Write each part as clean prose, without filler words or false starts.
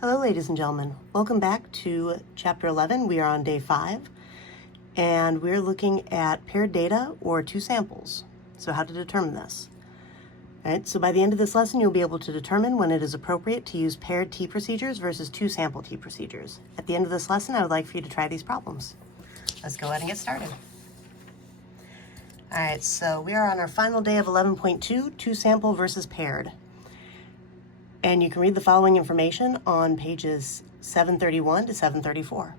Hello, ladies and gentlemen. Welcome back to Chapter 11. We are on day 5, and we're looking at paired data or two samples. So how to determine this. All right, so by the end of this lesson, you'll be able to determine when it is appropriate to use paired t-procedures versus two sample t-procedures. At the end of this lesson, I would like for you to try these problems. Let's go ahead and get started. All right, so we are on our final day of 11.2, two sample versus paired. And you can read the following information on pages 731 to 734.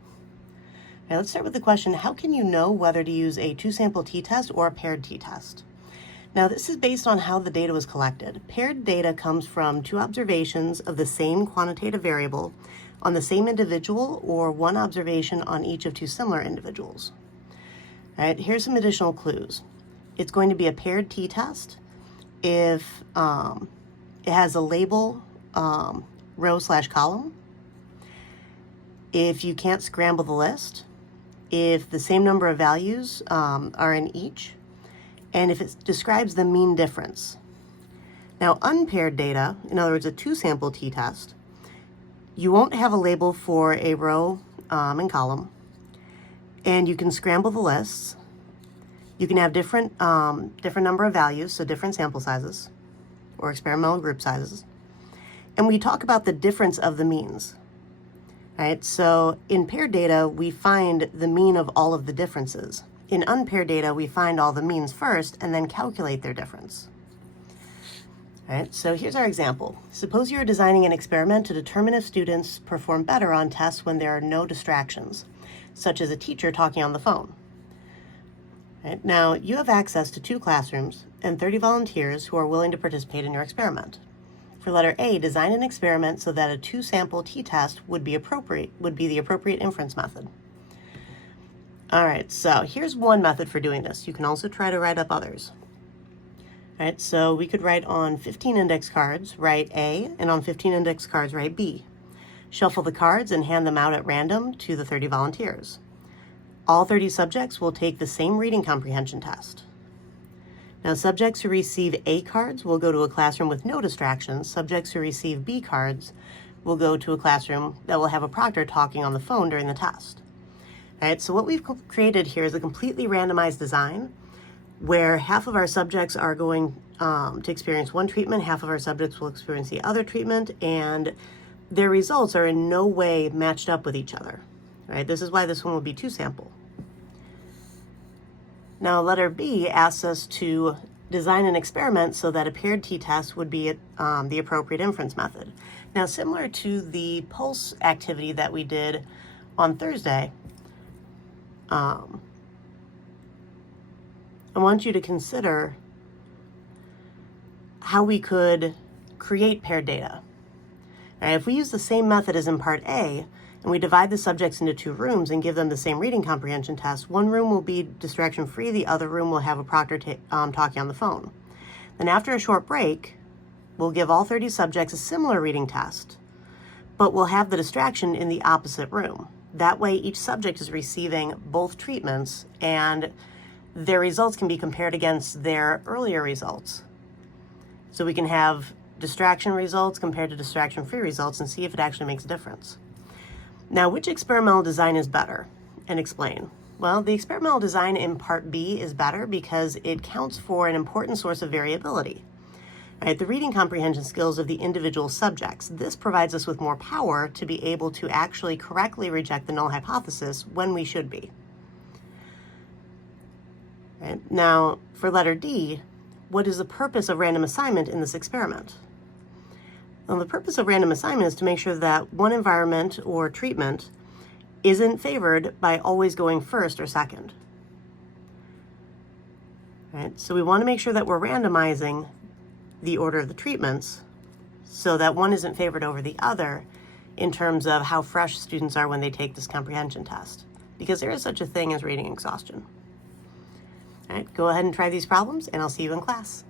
Now let's start with the question, how can you know whether to use a two-sample t-test or a paired t-test? Now this is based on how the data was collected. Paired data comes from two observations of the same quantitative variable on the same individual or one observation on each of two similar individuals. All right, here's some additional clues. It's going to be a paired t-test if it has a label row/column, if you can't scramble the list, if the same number of values are in each, and if it describes the mean difference. Now, unpaired data, in other words, a two-sample t-test, you won't have a label for a row and column, and you can scramble the lists. You can have different number of values, so different sample sizes or experimental group sizes. And we talk about the difference of the means, right? So in paired data, we find the mean of all of the differences. In unpaired data, we find all the means first and then calculate their difference. All right, so here's our example. Suppose you're designing an experiment to determine if students perform better on tests when there are no distractions, such as a teacher talking on the phone. Right, now, you have access to 2 classrooms and 30 volunteers who are willing to participate in your experiment. For letter A, design an experiment so that a two-sample t-test would be the appropriate inference method. All right, so here's one method for doing this. You can also try to write up others. All right, so we could write on 15 index cards, write A, and on 15 index cards, write B. Shuffle the cards and hand them out at random to the 30 volunteers. All 30 subjects will take the same reading comprehension test. Now, subjects who receive A cards will go to a classroom with no distractions. Subjects who receive B cards will go to a classroom that will have a proctor talking on the phone during the test. All right, so what we've created here is a completely randomized design where half of our subjects are going to experience one treatment, half of our subjects will experience the other treatment, and their results are in no way matched up with each other. All right, this is why this one will be two-sample. Now, letter B asks us to design an experiment so that a paired t-test would be the appropriate inference method. Now, similar to the pulse activity that we did on Thursday, I want you to consider how we could create paired data. Now, if we use the same method as in part A, and we divide the subjects into 2 rooms and give them the same reading comprehension test, one room will be distraction-free, the other room will have a proctor talking on the phone. Then after a short break, we'll give all 30 subjects a similar reading test, but we'll have the distraction in the opposite room. That way, each subject is receiving both treatments, and their results can be compared against their earlier results. So we can have distraction results compared to distraction-free results and see if it actually makes a difference. Now, which experimental design is better? And explain. Well, the experimental design in part B is better because it counts for an important source of variability. Right, the reading comprehension skills of the individual subjects. This provides us with more power to be able to actually correctly reject the null hypothesis when we should be. Right, now, for letter D, what is the purpose of random assignment in this experiment? Well, the purpose of random assignment is to make sure that one environment or treatment isn't favored by always going first or second. Right? So we want to make sure that we're randomizing the order of the treatments so that one isn't favored over the other in terms of how fresh students are when they take this comprehension test, because there is such a thing as reading exhaustion. All right, go ahead and try these problems, and I'll see you in class.